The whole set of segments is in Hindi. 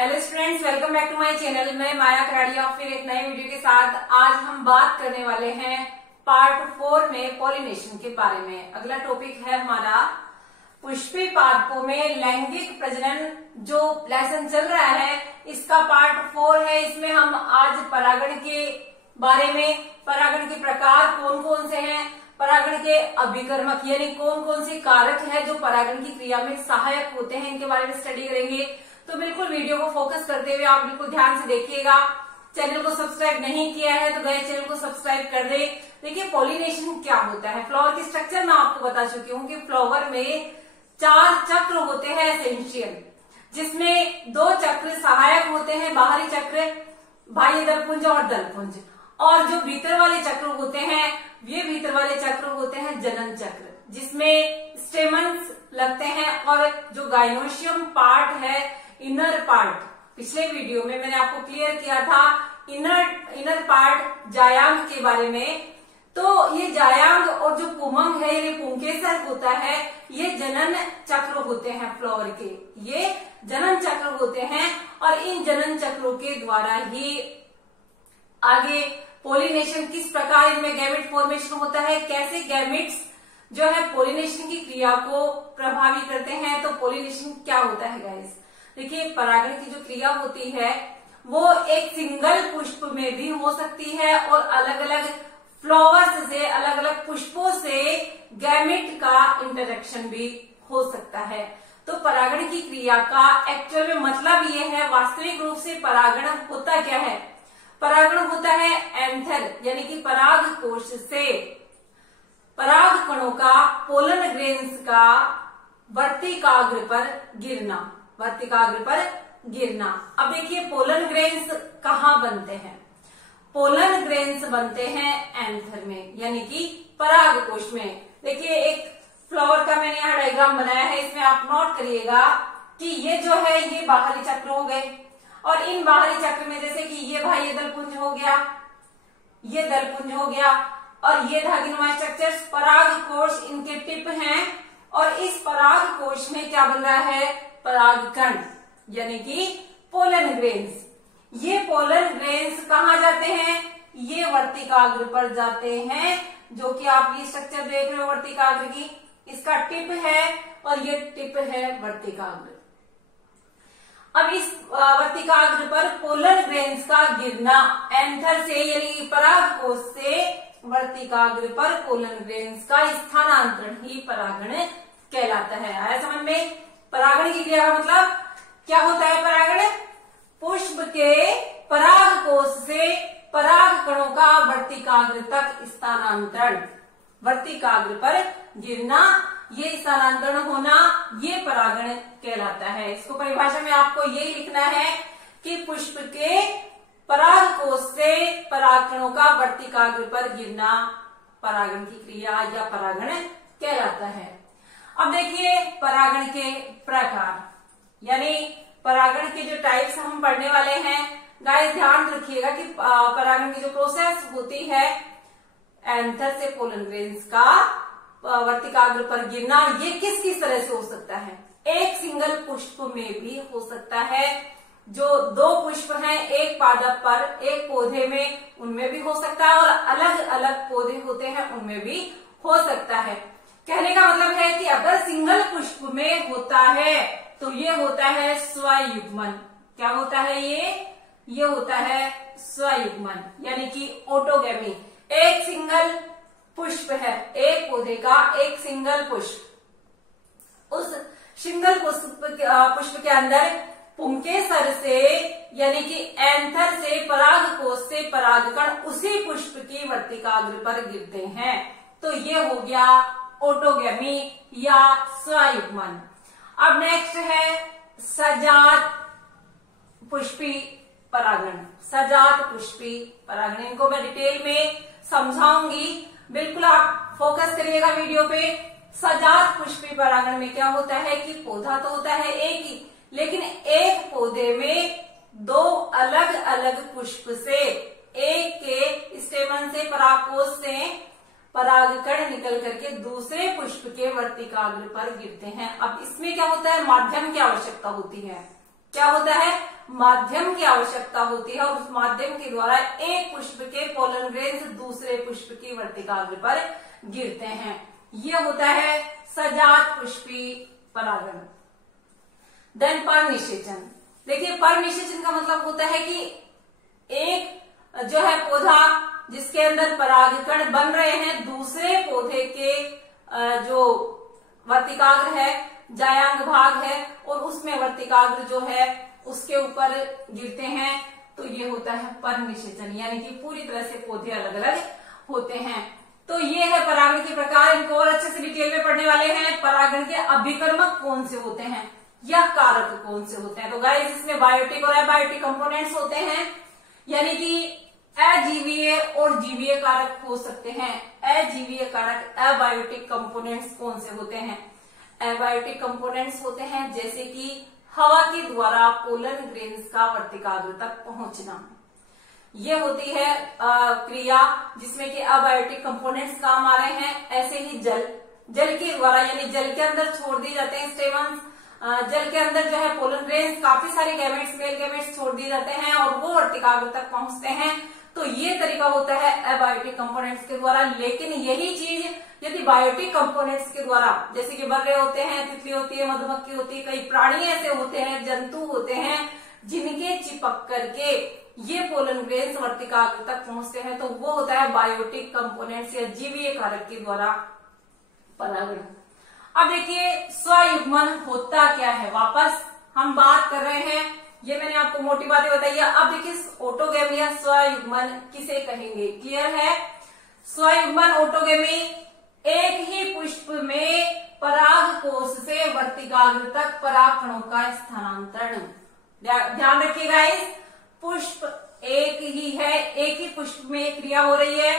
Hello students, welcome back to my channel. मैं माया कराड़िया फिर एक नए वीडियो के साथ आज हम बात करने वाले हैं पार्ट 4 में पॉलिनेशन के बारे में। अगला टॉपिक है हमारा पुष्पी पादपों में लैंगिक प्रजनन। जो लेसन चल रहा है इसका पार्ट 4 है। इसमें हम आज परागण के बारे में, परागण के प्रकार कौन कौन से हैं, परागण के अभिकर्मक यानी कौन कौन से कारक है जो परागण की क्रिया में सहायक होते हैं, इनके बारे में स्टडी करेंगे। तो बिल्कुल वीडियो को फोकस करते हुए आप बिल्कुल ध्यान से देखिएगा। चैनल को सब्सक्राइब नहीं किया है तो गए चैनल को सब्सक्राइब कर दे। देखिए पॉलिनेशन क्या होता है। फ्लावर की स्ट्रक्चर मैं आपको बता चुकी हूँ कि फ्लावर में 4 चक्र होते हैं एसेंशियल, जिसमें 2 चक्र सहायक होते हैं, बाहरी चक्र बाह्य दलपुंज और दलपुंज, और जो भीतर वाले चक्र होते हैं ये भीतर वाले चक्र होते हैं जनन चक्र, जिसमें स्टेमन्स लगते हैं। और जो गाइनोशियम पार्ट है, इनर पार्ट, पिछले वीडियो में मैंने आपको क्लियर किया था इनर पार्ट जायांग के बारे में। तो ये जायांग और जो पुमंग है यानी पुंकेसर होता है, ये जनन चक्र होते हैं फ्लावर के, ये जनन चक्र होते हैं। और इन जनन चक्रों के द्वारा ही आगे पॉलिनेशन किस प्रकार इनमें गैमेट फॉर्मेशन होता है, कैसे गैमेट्स जो है पॉलिनेशन की क्रिया को प्रभावित करते हैं। तो पॉलिनेशन क्या होता है गाइस, देखिए परागण की जो क्रिया होती है वो एक सिंगल पुष्प में भी हो सकती है और अलग अलग फ्लावर्स से, अलग अलग पुष्पों से गैमेट का इंटरेक्शन भी हो सकता है। तो परागण की क्रिया का एक्चुअल में मतलब ये है, वास्तविक रूप से परागण होता क्या है। परागण होता है एंथर यानी कि पराग कोश से पराग कणों का पोलन ग्रेन्स का वर्तिकाग्र पर गिरना, वर्तिकाग्र पर गिरना। अब देखिए पोलन ग्रेन्स कहाँ बनते हैं। पोलन ग्रेन्स बनते हैं एंथर में यानी कि पराग कोश में। देखिए एक फ्लावर का मैंने यहाँ डायग्राम बनाया है, इसमें आप नोट करिएगा कि ये जो है ये बाहरी चक्र हो गए, और इन बाहरी चक्र में जैसे कि ये बाह्य दलपुंज हो गया, ये दलपुंज हो गया, और ये धागीनुमा स्ट्रक्चर्स पराग कोश इनके टिप हैं। और इस पराग कोश में क्या बन रहा है, परागकण यानी कि पोलन ग्रेन्स। ये पोलन ग्रेन्स कहाँ जाते हैं, ये वर्तिकाग्र पर जाते हैं, जो कि आप ये स्ट्रक्चर देख रहे हो वर्तिकाग्र की, इसका टिप है और ये टिप है वर्तिकाग्र। अब इस वर्तिकाग्र पर पोलन ग्रेन्स का गिरना एंथर से यानी पराग कोश से वर्तिकाग्र पर पोलन ग्रेन्स का स्थानांतरण ही परागण कहलाता है। आया समझ में। परागण की क्रिया का मतलब क्या होता है। परागण पुष्प के पराग कोश से पराग कणों का वर्तिकाग्र तक स्थानांतरण, वर्तिकाग्र पर गिरना, ये स्थानांतरण होना, ये परागण कहलाता है। इसको परिभाषा में आपको यही लिखना है कि पुष्प के पराग कोश से परागकणों का वर्तिकाग्र पर गिरना परागण की क्रिया या परागण कहलाता है। अब देखिए परागण के प्रकार यानी परागण के जो टाइप्स हम पढ़ने वाले हैं। गाइस ध्यान रखिएगा कि परागण की जो प्रोसेस होती है एंथर से पोलन ग्रेन्स का वर्तिकाग्र पर गिरना, ये किस किस तरह से हो सकता है। एक सिंगल पुष्प में भी हो सकता है, जो 2 पुष्प हैं एक पादप पर, एक पौधे में, उनमें भी हो सकता है, और अलग अलग पौधे होते हैं उनमें भी हो सकता है। कहने का मतलब है कि अगर सिंगल पुष्प में होता है तो ये होता है स्वयुग्मन। क्या होता है ये होता है स्वयुग्मन यानी कि ऑटोगैमी। एक सिंगल पुष्प है, एक पौधे का एक सिंगल पुष्प, उस सिंगल पुष्प के अंदर पुंकेसर से यानी कि एंथर से पराग कोश से परागकण उसी पुष्प की वर्तिकाग्र पर गिरते हैं। तो ये हो गया ऑटोगैमी या स्वयुग्मन। अब नेक्स्ट है सजात पुष्पी परागण। सजात पुष्पी परागण, इनको मैं डिटेल में समझाऊंगी, बिल्कुल आप फोकस करिएगा वीडियो पे। सजात पुष्पी परागण में क्या होता है कि पौधा तो होता है एक ही, लेकिन एक पौधे में 2 अलग अलग पुष्प से, एक के स्टेमन से परागकोश से परागकण निकल करके दूसरे पुष्प के वर्तिकाग्र पर गिरते हैं। अब इसमें क्या होता है, माध्यम की आवश्यकता होती है। क्या होता है, माध्यम की आवश्यकता होती है और उस माध्यम के द्वारा एक पुष्प के पोलन ग्रेन्स दूसरे पुष्प की वर्तिकाग्र पर गिरते हैं। यह होता है सजात पुष्पी परागण। देन पर निषेचन। देखिए पर निषेचन का मतलब होता है कि एक जो है पौधा जिसके अंदर परागकण बन रहे हैं दूसरे पौधे के जो वर्तिकाग्र है, जायांग भाग है, और उसमें वर्तिकाग्र जो है उसके ऊपर गिरते हैं, तो ये होता है पर निषेचन, यानी कि पूरी तरह से पौधे अलग अलग होते हैं। तो ये है परागण के प्रकार, इनको और अच्छे से डिटेल में पढ़ने वाले हैं। परागण के अभिकर्मक कौन से होते हैं या कारक कौन से होते हैं। तो गाइस इसमें बायोटिक और अबायोटिक कंपोनेंट्स होते हैं, यानी कि अजीवीय और जीवीय कारक हो सकते हैं। अजीवीय कारक अबायोटिक कंपोनेंट्स कौन से होते हैं, अबायोटिक कंपोनेंट्स होते हैं जैसे कि हवा के द्वारा पोलन ग्रेन्स का वर्तिकाग्र तक पहुंचना, ये होती है क्रिया जिसमें कि अबायोटिक कंपोनेंट्स काम आ रहे हैं। ऐसे ही जल के द्वारा, यानी जल के अंदर छोड़ दिए जाते हैं स्टेमन्स, जल के अंदर जो है पोलन ग्रेन्स, काफी सारे गैमेट्स, मेल गैमेट्स छोड़ दिए जाते हैं और वो वर्तिकाग्र तक पहुंचते हैं। तो ये तरीका होता है अबायोटिक कंपोनेंट्स के द्वारा। लेकिन यही चीज यदि बायोटिक कंपोनेंट्स के द्वारा, जैसे कि बर्रे होते हैं, तितली होती है, मधुमक्खी होती है, कई प्राणी ऐसे होते हैं, जंतु होते हैं जिनके चिपक करके ये पोलन ग्रेन्स वर्तिकाग्र तक पहुंचते हैं, तो वो होता है बायोटिक कंपोनेंट्स या जीवीय कारक के द्वारा परागण। अब देखिए स्वयुग्मन होता क्या है, वापस हम बात कर रहे हैं, ये मैंने आपको मोटी बातें बताई है। अब देखिए ऑटोगेमी या स्वयुग्मन किसे कहेंगे, क्लियर है। स्वयुग्मन ऑटोगेमी एक ही पुष्प में पराग कोश से वर्तिकाग्र तक परागकणों का स्थानांतरण। ध्यान रखिएगा, इस पुष्प एक ही है, एक ही पुष्प में क्रिया हो रही है।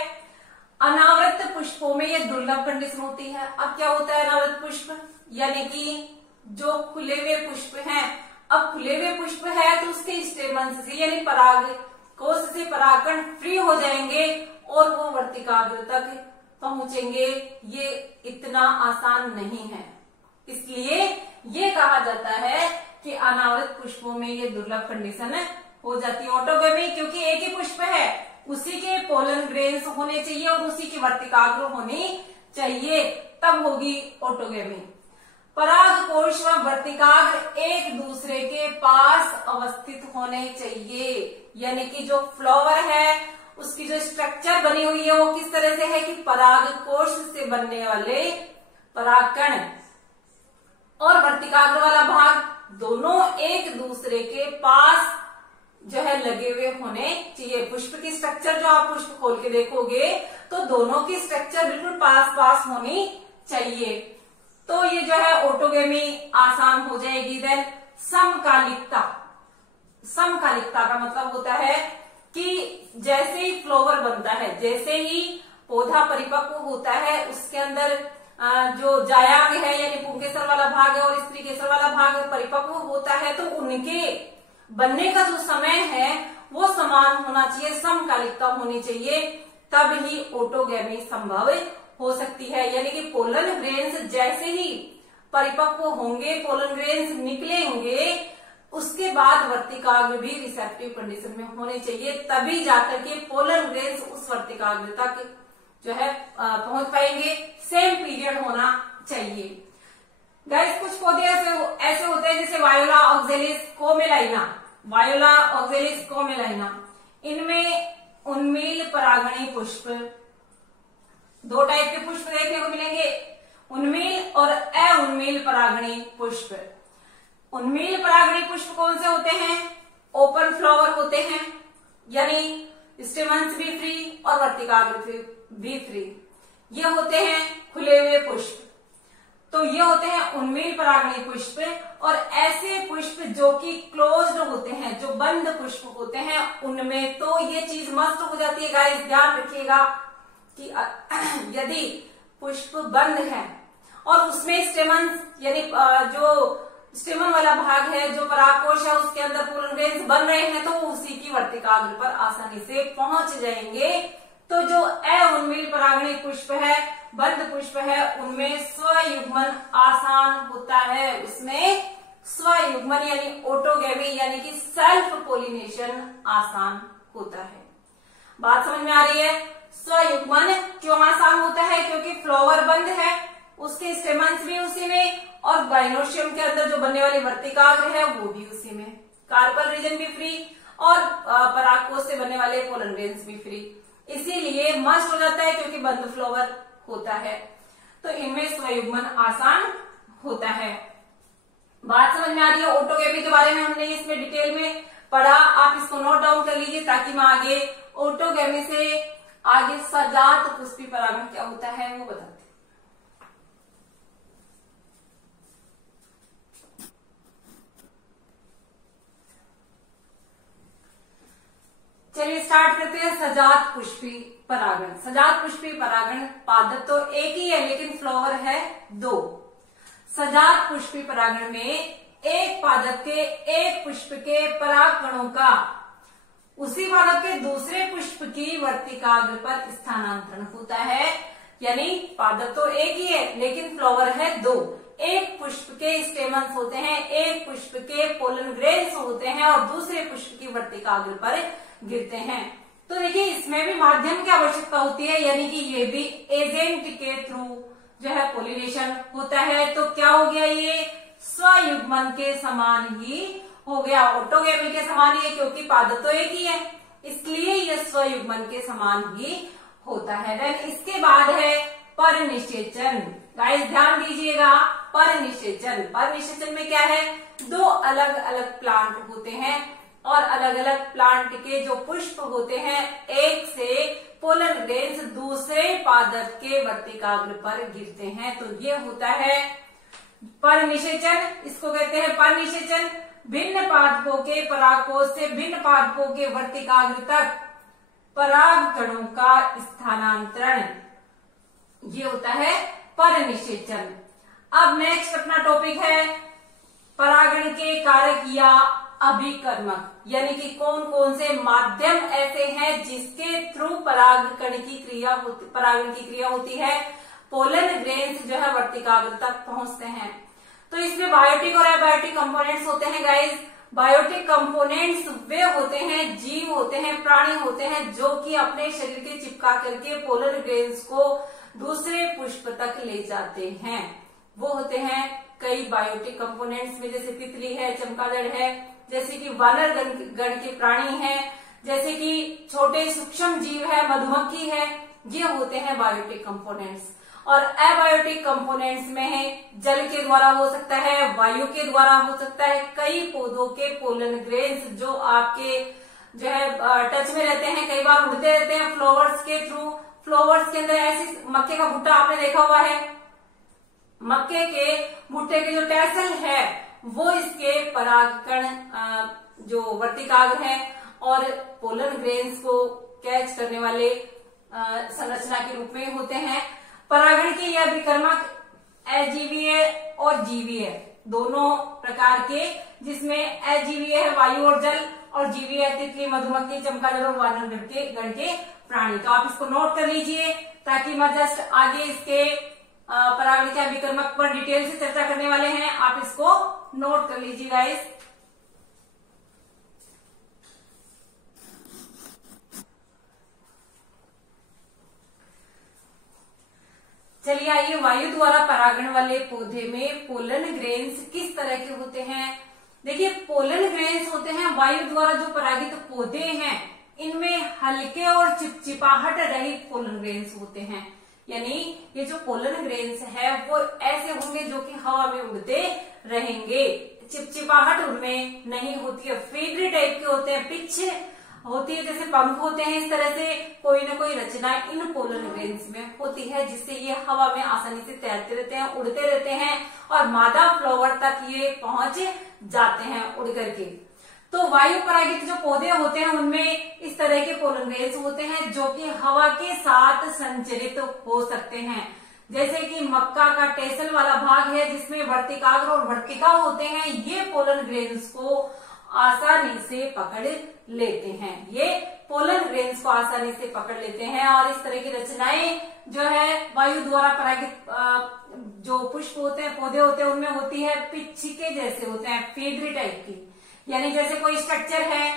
अनावृत पुष्पों में यह दुर्लभ कंडीशन होती है। अब क्या होता है अनावृत पुष्प, यानी कि जो खुले हुए पुष्प हैं, अब खुले हुए पुष्प है तो उसके स्टेमन से यानी पराग कोश से परागकण फ्री हो जाएंगे और वो वर्तिकाग्र तक पहुंचेंगे। ये इतना आसान नहीं है, इसलिए ये कहा जाता है कि अनावृत पुष्पों में ये दुर्लभ कंडीशन हो जाती है ऑटोगेमी, क्योंकि एक ही पुष्प है, उसी के पोलन ग्रेन्स होने चाहिए और उसी की वर्तिकाग्र होनी चाहिए, तब होगी ऑटोगेमी। पराग कोश व वर्तिकाग्र एक दूसरे के पास अवस्थित होने चाहिए, यानी कि जो फ्लावर है उसकी जो स्ट्रक्चर बनी हुई है वो किस तरह से है कि पराग कोश से बनने वाले परागकण और वर्तिकाग्र वाला भाग दोनों एक दूसरे के पास जो है लगे हुए होने चाहिए। पुष्प की स्ट्रक्चर जो आप पुष्प खोल के देखोगे तो दोनों की स्ट्रक्चर बिल्कुल पास पास होनी चाहिए, तो ये जो है ऑटोगेमी आसान हो जाएगी। देन समकालिकता, समकालिकता का मतलब होता है कि जैसे ही फ्लावर बनता है, जैसे ही पौधा परिपक्व होता है, उसके अंदर जो जायांग है यानी पुंकेसर वाला भाग है और स्त्री केसर वाला भाग परिपक्व होता है, तो उनके बनने का जो समय है वो समान होना चाहिए, समकालिकता होनी चाहिए, तब ही ऑटोगेमी संभव हो सकती है। यानी कि पोलन ग्रेन्स जैसे ही परिपक्व होंगे, पोलन ग्रेन्स निकलेंगे, उसके बाद वर्तिकाग्र भी रिसेप्टिव कंडीशन में होने चाहिए, तभी जाकर के पोलन ग्रेन्स उस वर्तिकाग्र तक जो है पहुंच पाएंगे। सेम पीरियड होना चाहिए। गाइस कुछ पौधे ऐसे होते हैं जैसे वायोला ऑक्जेलिस कोमेलाइना, वायोला ऑक्जेलिस कोमेलाइना, इनमें उन्मील परागणी पुष्प, दो टाइप के पुष्प देखने को मिलेंगे, उन्मील और अउन्मील परागणी पुष्प। उन्मील परागणी पुष्प कौन से होते हैं, ओपन फ्लावर होते हैं, यानी स्टेमन्स भी फ्री और वर्तिकाग्र भी फ्री, ये होते हैं खुले हुए पुष्प। तो ये होते हैं उन्मील परागणी पुष्प। और ऐसे पुष्प जो कि क्लोज्ड होते हैं, जो बंद पुष्प होते हैं, उनमें तो ये चीज मस्त हो जाती है। गाइस ध्यान रखिएगा कि यदि पुष्प बंद है और उसमें स्टेमन यानी जो स्टेमन वाला भाग है, जो परागकोश है, उसके अंदर पोलन ग्रेन्स बन रहे हैं, तो उसी की वर्तिकाग्र पर आसानी से पहुंच जाएंगे। तो जो अउन्मील परागणी पुष्प है, बंद पुष्प है, उनमें स्वयुग्मन आसान होता है, उसमें स्वयुग्मन यानी ऑटोगैमी यानी कि सेल्फ पोलिनेशन आसान होता है। बात समझ में आ रही है? स्वयुग्मन क्यों आसान होता है? क्योंकि फ्लावर बंद है, उसके स्टेमन्स भी उसी में, और गाइनोशियम के अंदर जो बनने वाली वर्तिकाग्र है वो भी उसी में, कार्पल रीजन भी फ्री और परागकोश से बनने वाले पोलन ग्रेन्स भी फ्री, इसीलिए मस्ट हो जाता है क्योंकि बंद फ्लावर होता है। तो इनमें स्वयुग्मन आसान होता है। बात समझ में आ रही है? ऑटोगैमी के बारे में हमने इसमें डिटेल में पढ़ा, आप इसको नोट डाउन कर लीजिए ताकि मैं आगे ऑटोगैमी से आगे सजात पुष्पी परागण क्या होता है वो बताते। चलिए स्टार्ट करते हैं सजात पुष्पी परागण। सजात पुष्पी परागण पादप तो एक ही है लेकिन फ्लावर है दो। सजात पुष्पी परागण में एक पादप के एक पुष्प के परागकणों का उसी पादप के दूसरे पुष्प की वर्तिकाग्र पर स्थानांतरण होता है। यानी पादप तो एक ही है लेकिन फ्लावर है दो। एक पुष्प के स्टेमन्स होते हैं, एक पुष्प के पोलन ग्रेन्स होते हैं और दूसरे पुष्प की वर्तिकाग्र पर गिरते हैं। तो देखिए इसमें भी माध्यम की आवश्यकता होती है, यानी कि ये भी एजेंट के थ्रू जो है पोलिनेशन होता है। तो क्या हो गया? ये स्वयुग्मन के समान ही हो गया, ऑटोगैमी के समान ही है क्योंकि पादप तो एक ही है, इसलिए ये स्वयुग्मन के समान ही होता है। देन इसके बाद है परनिषेचन। गाइस ध्यान दीजिएगा, परनिषेचन। परनिषेचन में क्या है? दो अलग अलग प्लांट होते हैं और अलग अलग प्लांट के जो पुष्प होते हैं एक से पोलन ग्रेन्स दूसरे पादप के वर्तिकाग्र पर गिरते हैं, तो ये होता है परनिषेचन। इसको कहते हैं परनिषेचन। भिन्न पादपों के परागकोश से भिन्न पादपों के वर्तिकाग्र तक परागकणों का स्थानांतरण, ये होता है परनिषेचन। अब नेक्स्ट अपना टॉपिक है परागण के कारक या अभिकर्मक, यानी कि कौन कौन से माध्यम ऐसे हैं जिसके थ्रू परागण की क्रिया होती है, पोलन ग्रेन्स जो है वर्तिकाग्र तक पहुंचते हैं। तो इसमें बायोटिक और एबायोटिक कंपोनेंट्स होते हैं गाइस। बायोटिक कंपोनेंट्स वे होते हैं, जीव होते हैं, प्राणी होते हैं जो कि अपने शरीर के चिपका करके पोलन ग्रेन्स को दूसरे पुष्प तक ले जाते हैं। वो होते हैं कई बायोटिक कंपोनेंट्स में, जैसे तितली है, चमगादड़ है, जैसे कि वानर गण के प्राणी हैं, जैसे कि छोटे सूक्ष्म जीव है, मधुमक्खी है, ये होते हैं बायोटिक कंपोनेंट्स। और एबायोटिक कंपोनेंट्स में है जल के द्वारा हो सकता है, वायु के द्वारा हो सकता है, कई पौधों के पोलन ग्रेन्स जो आपके जो है टच में रहते हैं, कई बार उड़ते रहते हैं फ्लावर्स के थ्रू। फ्लावर्स के अंदर ऐसी मक्के का भुट्टा आपने देखा हुआ है, मक्के के भुट्टे के जो टैसल है वो इसके परागकण जो वर्तिकाग्र है और पोलन ग्रेन्स को कैच करने वाले संरचना के रूप में होते हैं। परागण के यह विकर्मक अजीवीय और जीवीय दोनों प्रकार के, जिसमें अजीवीय है वायु और जल और जीवीय है तितली, मधुमक्खी, चमगादड़ और वानर गण के प्राणी। तो आप इसको नोट कर लीजिए ताकि मैं जस्ट आगे इसके परागण के विकर्मक पर डिटेल से चर्चा करने वाले हैं, आप इसको नोट कर लीजिए गाइस। चलिए आइए, वायु द्वारा परागण वाले पौधे में पोलन ग्रेन्स किस तरह के होते हैं। देखिए पोलन ग्रेन्स होते हैं वायु द्वारा जो परागित पौधे हैं, इनमें हल्के और चिपचिपाहट रहित पोलन ग्रेन्स होते हैं। यानी ये जो पोलन ग्रेन्स है वो ऐसे होंगे जो कि हवा में उड़ते रहेंगे, चिपचिपाहट उनमें नहीं होती है, फ्रीडी टाइप के होते हैं, पिच होती है, जैसे पंख होते हैं, इस तरह से कोई ना कोई रचना इन पोलन ग्रेन्स में होती है जिससे ये हवा में आसानी से तैरते रहते हैं, उड़ते रहते हैं और मादा फ्लावर तक ये पहुंच जाते हैं उड़ करके। तो वायु परागित जो पौधे होते हैं उनमें इस तरह के पोलन ग्रेन्स होते हैं जो कि हवा के साथ संचरित हो सकते हैं। जैसे कि मक्का का टेसल वाला भाग है जिसमें वर्तिकाग्र और वर्तिका होते हैं, ये पोलन ग्रेन्स को आसानी से पकड़ लेते हैं, ये पोलन ग्रेन्स को आसानी से पकड़ लेते हैं और इस तरह की रचनाएं जो है वायु द्वारा परागित जो पुष्प होते हैं, पौधे होते हैं, उनमें होती है पिच्छिके जैसे होते हैं, फेदरी टाइप की। यानी जैसे कोई स्ट्रक्चर है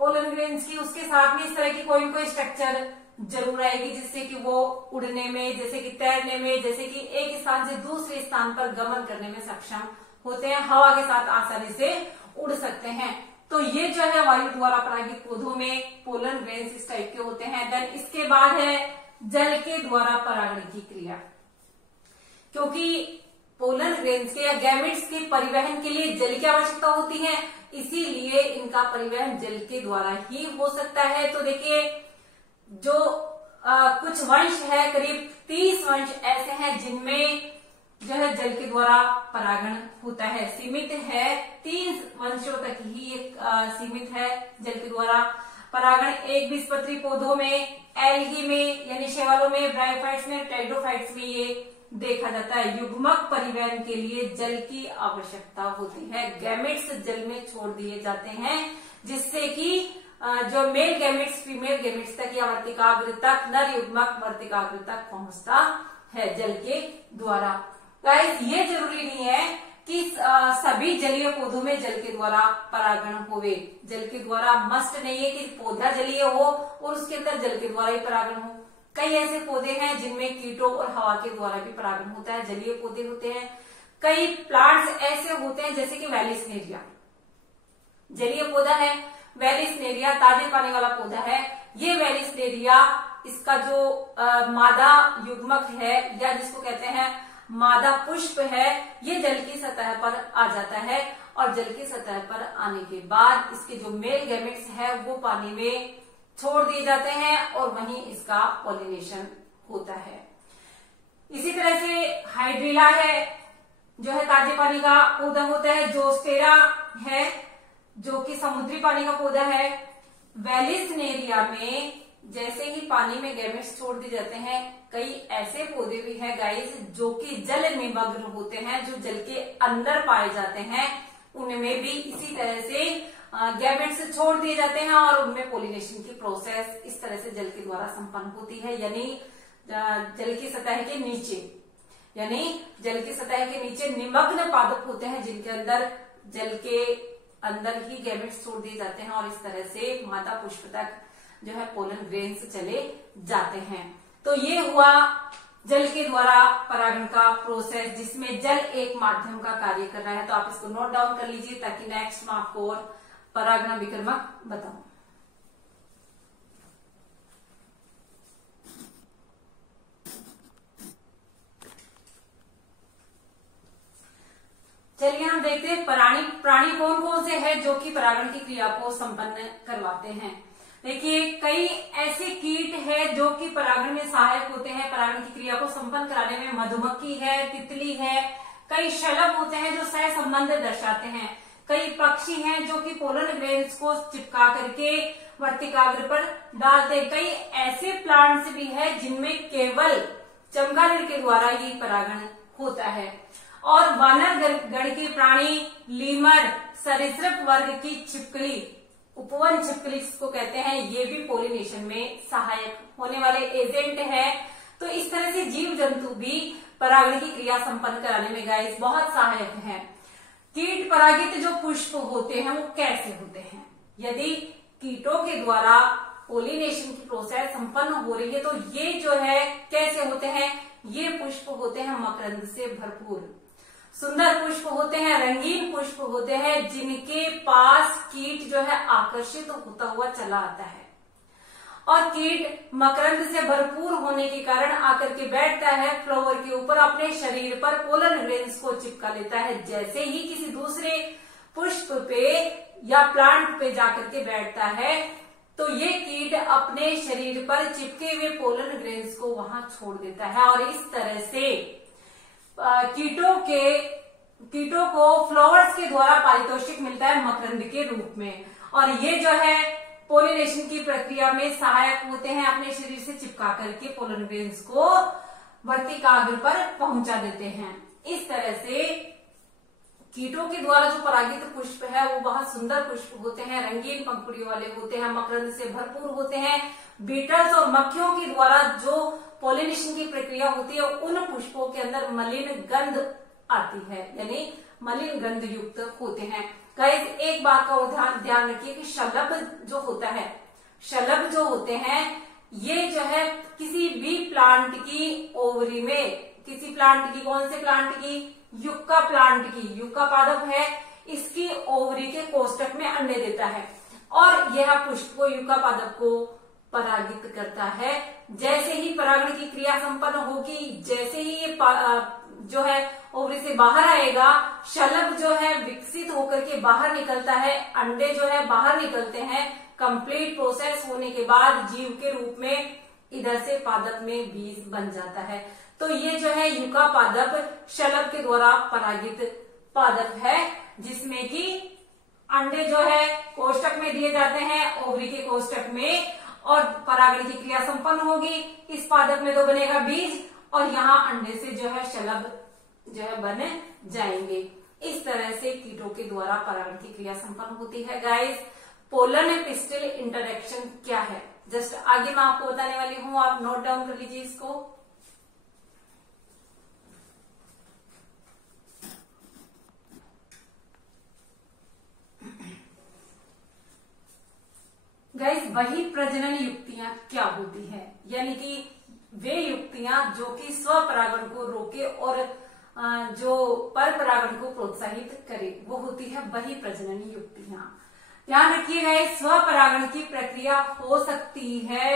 पोलन ग्रेन्स की, उसके साथ में इस तरह की कोई न कोई स्ट्रक्चर जरूर आएगी, जिससे कि वो उड़ने में, जैसे कि तैरने में, जैसे कि एक स्थान से दूसरे स्थान पर गमन करने में सक्षम होते हैं, हवा के साथ आसानी से उड़ सकते हैं। तो ये जो है वायु द्वारा परागित पौधों में पोलन ग्रेन्स इस टाइप के होते हैं। देन इसके बाद है जल के द्वारा परागण की क्रिया। क्योंकि पोलन ग्रेन्स के या गैमेट्स के परिवहन के लिए जल की आवश्यकता होती है, इसीलिए इनका परिवहन जल के द्वारा ही हो सकता है। तो देखिए जो कुछ वंश है, करीब 30 वंश ऐसे हैं जिनमें जो है जल के द्वारा परागण होता है। सीमित है 3 वंशों तक ही ये सीमित है जल के द्वारा परागण। एक बीजपत्री पौधों में, एल्गी में यानी शैवालों में, ब्रायोफाइट्स में, टेट्रोफाइट्स में ये देखा जाता है। युग्मक परिवहन के लिए जल की आवश्यकता होती है। गैमेट्स जल में छोड़ दिए जाते हैं, जिससे कि जो मेल गैमेट्स फीमेल गैमेट्स तक या वर्तिकाग्र तक, नर युग्मक वर्तिकाग्र तक पहुंचता है जल के द्वारा। गाइस ये जरूरी नहीं है कि सभी जलीय पौधों में जल के द्वारा परागण होवे। जल के द्वारा मस्ट नहीं है कि पौधा जलीय हो और उसके अंदर जल के द्वारा ही परागण हो। कई ऐसे पौधे हैं जिनमें कीटों और हवा के द्वारा भी परागण होता है, जलीय पौधे होते हैं। कई प्लांट्स ऐसे होते हैं जैसे कि वेलिस्नेरिया जलीय पौधा है। वेलिस्नेरिया ताजे पानी वाला पौधा है। ये वेलिस्नेरिया, इसका जो मादा युग्मक है या जिसको कहते हैं मादा पुष्प है, ये जल की सतह पर आ जाता है और जल की सतह पर आने के बाद इसके जो मेल गैमेट्स है वो पानी में छोड़ दिए जाते हैं और वहीं इसका पॉलिनेशन होता है। इसी तरह से हाइड्रिला है, जो है ताजे पानी का पौधा होता है। जोस्टेरा है, जो कि समुद्री पानी का पौधा है। वेलिस्नेरिया में जैसे ही पानी में गैमेट्स छोड़ दिए जाते हैं, कई ऐसे पौधे भी हैं गाइस जो कि जल निमग्न होते हैं, जो जल के अंदर पाए जाते हैं। उनमें भी इसी तरह से गैमेट्स छोड़ दिए जाते हैं और उनमें पोलिनेशन की प्रोसेस इस तरह से जल के द्वारा संपन्न होती है। यानी जल की सतह के नीचे, यानी जल की सतह के नीचे निमग्न पादप होते हैं जिनके अंदर जल के अंदर ही गैमेट्स छोड़ दिए जाते हैं और इस तरह से मादा पुष्प तक जो है पोलन ग्रेन्स चले जाते हैं। तो ये हुआ जल के द्वारा परागण का प्रोसेस, जिसमें जल एक माध्यम का कार्य कर रहा है। तो आप इसको नोट डाउन कर लीजिए ताकि नेक्स्ट में आपको और परागण विक्रमक बताऊं। चलिए हम देखते हैं प्राणी कौन कौन से हैं जो कि परागण की क्रिया को संपन्न करवाते हैं। देखिए कई ऐसे कीट हैं जो कि परागण में सहायक होते हैं, परागण की क्रिया को संपन्न कराने में। मधुमक्खी है, तितली है, कई शलभ होते हैं जो सह संबंध दर्शाते हैं। कई पक्षी हैं जो कि पोलन ग्रेन्स को चिपका करके वर्तिकाग्र पर डालते हैं। कई ऐसे प्लांट्स भी हैं जिनमें केवल चमगादड़ के द्वारा ही परागण होता है। और वानर गण के प्राणी, लीमर, सरीसृप वर्ग की छिपकली, उपवन छिपकली जिसको कहते हैं, ये भी पोलिनेशन में सहायक होने वाले एजेंट है। तो इस तरह से जीव जंतु भी परागण की क्रिया संपन्न कराने में गाइस बहुत सहायक है। कीट परागित जो पुष्प होते हैं वो कैसे होते हैं? यदि कीटों के द्वारा पोलिनेशन की प्रोसेस संपन्न हो रही है तो ये जो है कैसे होते हैं? ये पुष्प होते हैं मकरंद से भरपूर, सुंदर पुष्प होते हैं, रंगीन पुष्प होते हैं, जिनके पास कीट जो है आकर्षित होता हुआ चला आता है। और कीट मकरंद से भरपूर होने के कारण आकर के बैठता है फ्लावर के ऊपर, अपने शरीर पर पोलन ग्रेन्स को चिपका लेता है। जैसे ही किसी दूसरे पुष्प पे या प्लांट पे जाकर के बैठता है तो ये कीट अपने शरीर पर चिपके हुए पोलन ग्रेन्स को वहां छोड़ देता है और इस तरह से कीटों को फ्लावर्स के द्वारा पारितोषिक मिलता है मकरंद के रूप में। और ये जो है पोलिनेशन की प्रक्रिया में सहायक होते हैं, अपने शरीर से चिपका करके पोलन ग्रेन्स को वर्तिकाग्र पर पहुंचा देते हैं। इस तरह से कीटों के द्वारा जो परागित पुष्प है वो बहुत सुंदर पुष्प होते हैं, रंगीन पंखुड़ियों वाले होते हैं, मकरंद से भरपूर होते हैं। बीटल्स और मक्खियों के द्वारा जो पोलिनेशन की प्रक्रिया होती है उन पुष्पों के अंदर मलिन गंध आती है, यानी मलिन गंध युक्त होते हैं। गाइस एक बात का ध्यान रखिए कि शलभ जो होता है, शलभ जो होते हैं ये जो है किसी भी प्लांट की ओवरी में, किसी प्लांट की, कौन से प्लांट की, युक्का प्लांट की, युक्का पादप है, इसकी ओवरी के कोष्टक में अंडे देता है और यह पुष्प को, युक्का पादप को परागित करता है। जैसे ही परागण की क्रिया संपन्न होगी, जैसे ही ये जो है ओवरी से बाहर आएगा, शलभ जो है विकसित होकर के बाहर निकलता है, अंडे जो है बाहर निकलते हैं। कंप्लीट प्रोसेस होने के बाद जीव के रूप में इधर से पादप में बीज बन जाता है। तो ये जो है युक्का पादप शलभ के द्वारा परागित पादप है, जिसमें कि अंडे जो है कोष्टक में दिए जाते हैं, ओवरी के कोष्टक में, और परागण की क्रिया संपन्न होगी। इस पादप में तो बनेगा बीज और यहाँ अंडे से जो है शलभ जो है बन जाएंगे। इस तरह से कीटों के द्वारा परागण की क्रिया संपन्न होती है। गाइस पोलन पिस्टिल इंटरेक्शन क्या है, जस्ट आगे मैं आपको बताने वाली हूँ, आप नोट डाउन कर लीजिए इसको। गाइस वही प्रजनन युक्तियां क्या होती है, यानी कि वे युक्तियां जो कि स्वपरागण को रोके और जो पर परागण को प्रोत्साहित करे, वो होती है वही प्रजनन युक्तियां। ध्यान रखिएगा स्वपरागण की प्रक्रिया हो सकती है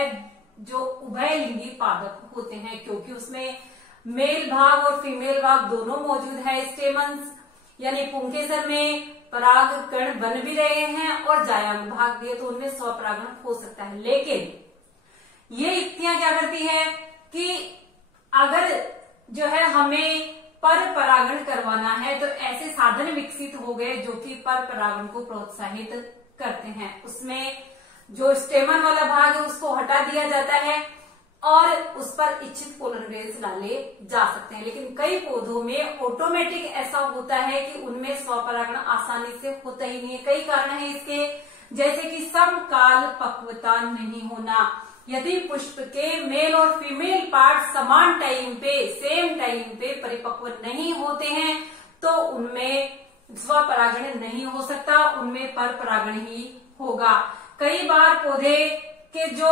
जो उभयलिंगी पादप होते हैं, क्योंकि उसमें मेल भाग और फीमेल भाग दोनों मौजूद है। स्टेमन्स यानी पुंकेसर में पराग कण बन भी रहे हैं और जायांग भाग भी है, तो उनमें स्वपरागण हो सकता है। लेकिन ये युक्तियां क्या करती है कि अगर जो है हमें पर परागण करवाना है तो ऐसे साधन विकसित हो गए जो कि पर परागण को प्रोत्साहित करते हैं। उसमें जो स्टेमन वाला भाग है उसको हटा दिया जाता है और उस पर इच्छित पोलन ग्रेन्स डाले जा सकते हैं। लेकिन कई पौधों में ऑटोमेटिक ऐसा होता है कि उनमें स्वपरागण आसानी से होता ही नहीं है। कई कारण है इसके, जैसे कि समकाल पक्वता नहीं होना। यदि पुष्प के मेल और फीमेल पार्ट समान टाइम पे, सेम टाइम पे परिपक्व नहीं होते हैं तो उनमें स्वपरागण नहीं हो सकता, उनमें पर परागण ही होगा। कई बार पौधे के जो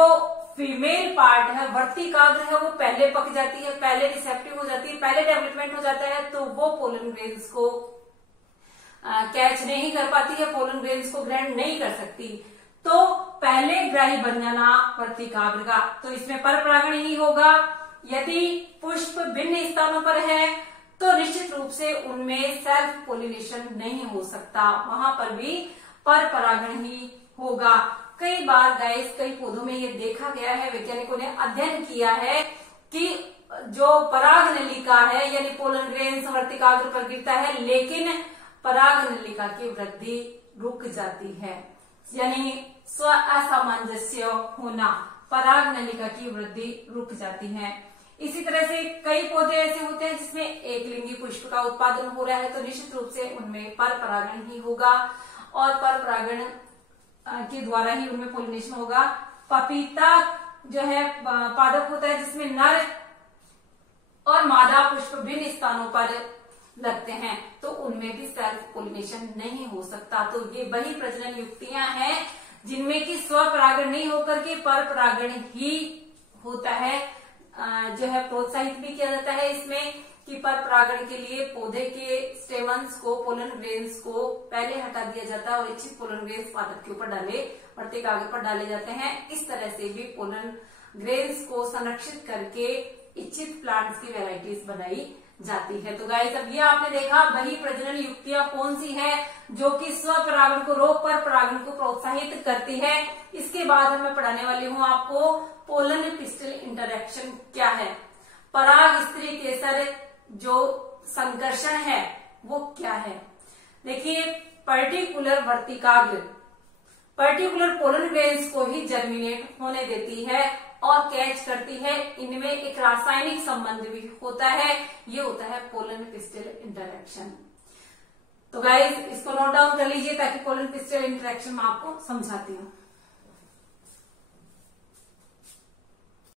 फीमेल पार्ट है, वर्तिकाग्र है, वो पहले पक जाती है, पहले रिसेप्टिव हो जाती है, पहले डेवलपमेंट हो जाता है, तो वो पोलन ग्रेन्स को कैच नहीं कर पाती है, पोलन ग्रेन्स को ग्रहण नहीं कर सकती, तो पहले ग्राही बन जाना वर्तिकाग्र का, तो इसमें पर परागण ही होगा। यदि पुष्प भिन्न स्थानों पर है तो निश्चित रूप से उनमें सेल्फ पोलिनेशन नहीं हो सकता, वहां पर भी पर परागण ही होगा। कई बार गाइस कई पौधों में ये देखा गया है, वैज्ञानिकों ने अध्ययन किया है कि जो पराग नलिका है यानी पोलन ग्रेन्स वर्तिकाग्र पर गिरता है, लेकिन पराग नलिका की वृद्धि रुक जाती है, यानी स्व असामंजस्य होना, पराग नलिका की वृद्धि रुक जाती है। इसी तरह से कई पौधे ऐसे होते हैं जिसमें एक लिंगी पुष्प का उत्पादन हो रहा है, तो निश्चित रूप से उनमें पर परागण ही होगा और पर परागण के द्वारा ही उनमें पोलिनेशन होगा। पपीता जो है पादप होता है जिसमें नर और मादा पुष्प भिन्न स्थानों पर लगते हैं, तो उनमें भी सेल्फ पोलिनेशन नहीं हो सकता। तो ये वही प्रजनन युक्तियां हैं जिनमें कि स्वपरागण नहीं होकर के पर परागण ही होता है, जो है प्रोत्साहित भी किया जाता है इसमें कि पर परागण के लिए पौधे के स्टेमन्स को, पोलन ग्रेन्स को पहले हटा दिया जाता है और इच्छित पोलन ग्रेन्स पादप के ऊपर डाले, वर्तिकाग्र पर डाले जाते हैं। इस तरह से भी पोलन ग्रेन्स को संरक्षित करके इच्छित प्लांट्स की वेराइटीज बनाई जाती है। तो गाइस अब ये आपने देखा वही प्रजनन युक्तियां कौन सी है जो कि स्वपरागण को रोक पर परागण को प्रोत्साहित करती है। इसके बाद मैं पढ़ाने वाली हूँ आपको पोलन पिस्टिल इंटरेक्शन क्या है, पराग स्त्री केसर जो संकर्षण है वो क्या है। देखिए पर्टिकुलर वर्तिकाग्र पर्टिकुलर पोलन ग्रेन्स को ही जर्मिनेट होने देती है और कैच करती है, इनमें एक रासायनिक संबंध भी होता है, ये होता है पोलन पिस्टिल इंटरेक्शन। तो गाइस इसको नोट डाउन कर लीजिए ताकि पोलन पिस्टिल इंटरेक्शन मैं आपको समझाती हूँ।